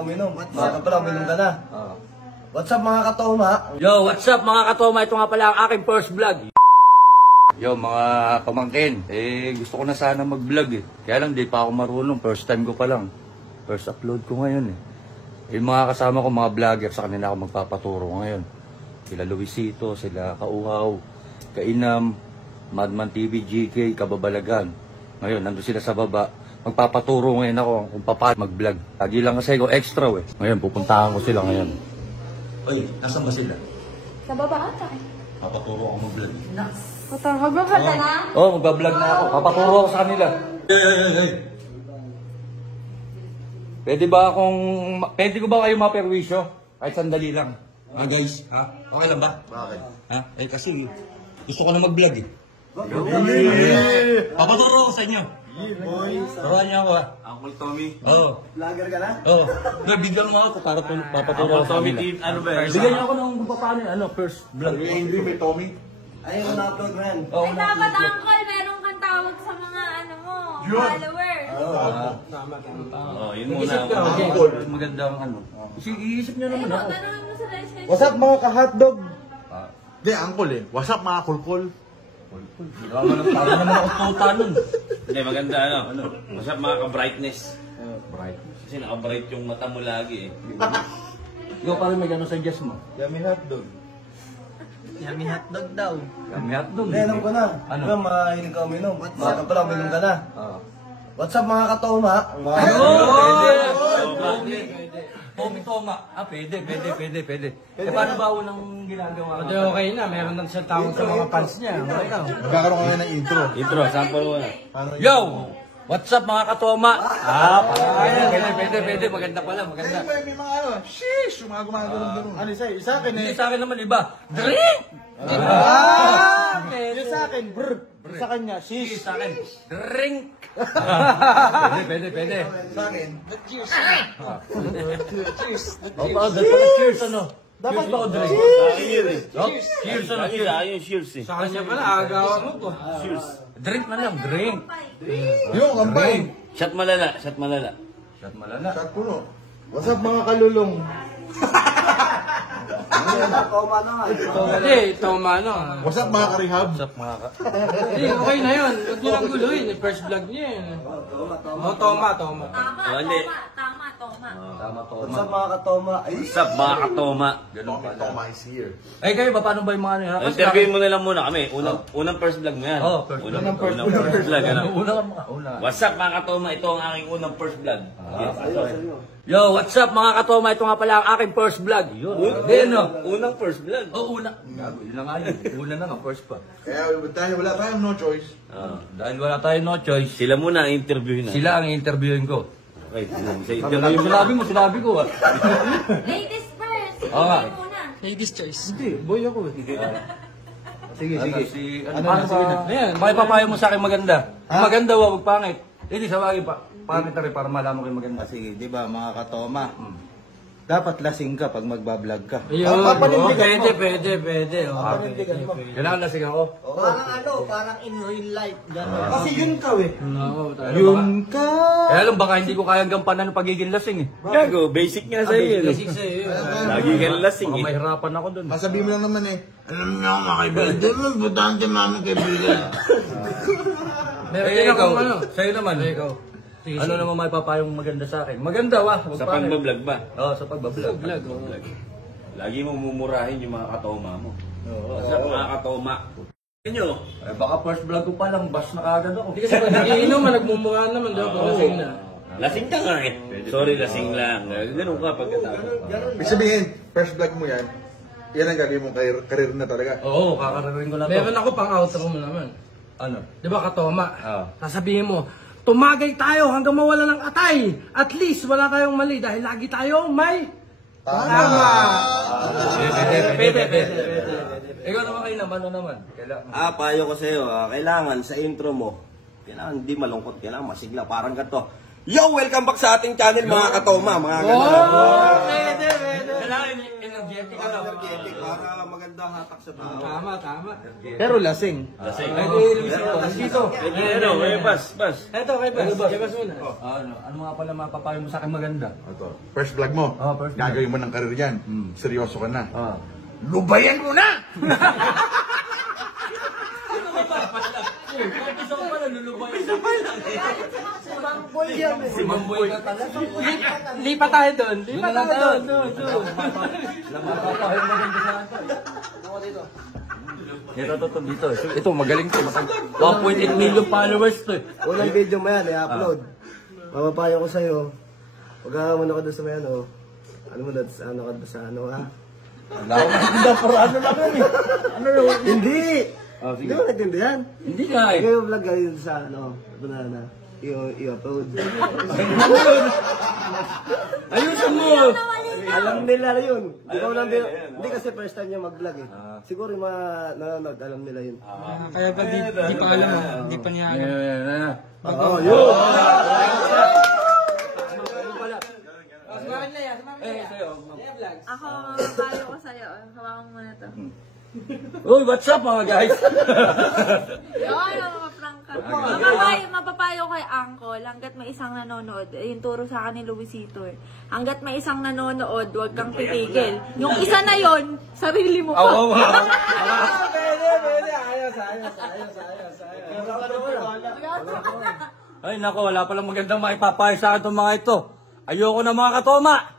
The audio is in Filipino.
Uminom. Baka pala, uminom ka na. What's up mga katoma? Yo, what's up mga katoma? Ito nga pala ang aking first vlog. Yo, mga pamangkin. Gusto ko na sana mag-vlog eh. Kaya lang, di pa ako marunong. First time ko pa lang. First upload ko ngayon eh. Yung mga kasama ko, mga vlogger, sa kanila ako magpapaturo ngayon. Sila Luisito, sila Kauhaw, Kainam, Madman TV, GK, Kababalagan. Ngayon, nandun sila sa baba. Magpapaturo ngayon ako kung paano mag-vlog. Lagi lang kasi ako extra eh. Ngayon, pupuntahan ko sila ngayon. Oy, nasan ba sila? Sa baba ata eh. Papaturo ako mag-vlog. Mag-vlog ka na? Oo, mag-vlog na ako. Papaturo ako sa kanila. Hey. Pwede ko ba kayo maperwisyo? Kahit sandali lang. Guys, ha? Okay lang ba? Bakit? Ha? Kasi gusto ko na mag-vlog eh. Papaturo ako sa inyo. Turuan niyo ako ha. Uncle Tommy. Oo. Vlogger ka na? Oo. Bigyan mo ako para papaturo ako sa kanila. Ano ba? Bigyan niyo ako ng kung paano first vlog. Hindi may Tommy. Ayun, na-upload mo yan. Oo, Ay, dapat uncle, meron kang tawag sa mga followers. Yun Isip muna. ka, okay. Magandang ano. Iisip niyo naman ako. Tanongin mo sa guys. What's up mga ka-hotdog? Hindi, Uncle eh. What's up mga kulkul? Parang naman ako tuta nun. Hindi, maganda ano. Masarap mga ka-brightness. Bright. Kasi naka-bright yung mata mo lagi eh. Ikaw parang may gano'n suggest mo. Yummy hotdog. Yummy hotdog daw. Kami hotdog. Hindi, alam ko na. Ano? Diba, mahilig ka uminom. Baka pala, uminom ka na. Oo. What's up mga katoma? Tommy Toma. Pwede. Paano ba unang ginagawa? Okay na, meron ng siyang tawag sa mga fans niya. Magkakaroon ka na ng intro. Intro, sample mo na. Yo! What's up mga katoma? Pwede. Maganda pala, maganda. May mga ano, sheesh! Yung mga gumagano'n. Ano isa akin eh. Hindi sa akin naman iba. Drink! Yung sa akin, brr. Sa kanya, Sige shish. sa akin. Drink! Pwede. Sa akin. Cheers. Dapat cheers ano? Dapat ba o drink? Cheers ano? Ayun, cheers eh. Sa kanya pala, agawan mo po. Drink na lang, drink. Yung kampay. Shot malala. Shot malala. Shot puno. What's up mga kalulong? Katoma na nga. Hindi, toma no. What's up mga karihab? Hindi, okay na yun. Huwag niyo lang guluhin. First vlog niya yun. Toma. Tama, hindi. tama. What's up mga katoma? Ay, What's up mga katoma? Ganun Tommy pala. Toma is here. Kayo ba? Paano ba yung mga ano? Interviewin mo na lang muna kami. Unang first vlog mo yan. Unang first vlog. Ano? Una. What's up mga katoma? Ito ang aking unang first vlog. Yo, what's up mga katoma? Ito nga pala ang aking first vlog. Hindi, no? Unang first vlog. Una. Gago, yun na nga yun. Una na nga, first pa. Kaya wala tayong no choice. Dahil wala tayong no choice, Sila muna ang interviewin na. sila ang interviewin ko. Okay, sa interview mo. Sinabi ko ah. Ladies first. Oo nga. Ikaw muna. Ladies choice. Hindi, boy ako eh. Sige. Ano sige na. Ayan, pakipapayo mo sa akin maganda. Kung maganda, wag pangit. Hindi, sa bagay pa. Pangit na rin para malaman ko yung maganda. sige, di ba mga katoma? Dapat lasing ka pag magbablog ka. Ayun. Papanindigan mo. Pwede. Papanindigan mo. Kailangan lasing ako. Parang in real life. Kasi yun ka eh. Oo, Yun ka. Kaya lang baka hindi ko kayang gampanan ng pagiging lasing eh. Gago, basic nga sa'yo yun. Basic sa'yo. Lagi ka lasing Baka eh. mahirapan ako dun. Masabihin mo lang naman eh. Alam niyo ako mga kaibigan. Di mo butante mami kaibigan. Meron din Ikaw, akong ano. sa'yo naman. Ikaw. Ano naman may papayong maganda sa akin? Maganda wag Sa pangit. pagbablog ba? Oo, sa pagbablog. Lagi mo mumurahin yung mga katoma mo. What's up mga katoma? Inyo. Baka first vlog ko pa lang, bash na kagad ako. Hindi kasi pag nagiinom, nagmumukha naman daw. Lasing na. Lasing ka nga eh. Sorry, lasing lang. Ganun ka pagkatapos. Ibig sabihin, first vlog mo yan. Yan ang gagawin mong career na talaga. Oo, kakararin ko na to. Meron ako pang outro mo naman. Ano? Di ba katoma? Oo. Sasabihin mo, tumagay tayo hanggang mawala ng atay. At least wala tayong mali dahil lagi tayong may tama. Pwede. Ikaw naman kayo naman, ano naman? Kailangan. Payo ko sa'yo, kailangan sa intro mo, kailangan di malungkot, kailangan masigla, parang ganito. Yo, welcome back sa ating channel mga katoma, mga gano'n. Kailangan energetic ka lang. energetic para maganda hatak sa tao. Tama. Pero lasing. Dito. Bas. Eto, kay Bas. Kay Bas muna. Ano nga pala mapapayo mo sa akin maganda? Ito. First vlog mo. First vlog. Gagawin mo ng karir yan. Seryoso ka na. Lubayan mo na! Si Mamboy ka talaga. Lipat tayo doon. Mapapayo maganda sa akin. Ito dito. Ito magaling to. 1.8 million followers to. Unang video mo yan, i-upload. Mapapayo ko sa'yo. Huwag ka muna ka doon sa may ano. Ano mo doon sa ano ka doon sa ano ha? Hindi! Hindi mo nagtindihan. Hindi nga eh. Ngayon vlog kayo sa ano. Banana. I-upload. Ayusin mo! Alam nila na yun. Ikaw lang din. Hindi kasi first time niya mag-vlog eh. Siguro yung mga nanonood, alam nila yun. Kaya ba di pa alam Di pa niya alam. Oo, yun! Ako, mapapayo ko sa'yo. Hawakan mo na to. Uy, what's up mga guys? Yun, mapaprank ka. Mapapayo kay Uncle, hanggat may isang nanonood, yung turo sa akin ni Luisito eh. Hanggat may isang nanonood, huwag kang titigil. Yung isa na yon, sarili mo pa. Pwede. Ayos. Ay nako, wala palang magandang maipapayo sa akin itong mga ito. Ayoko na mga katoma.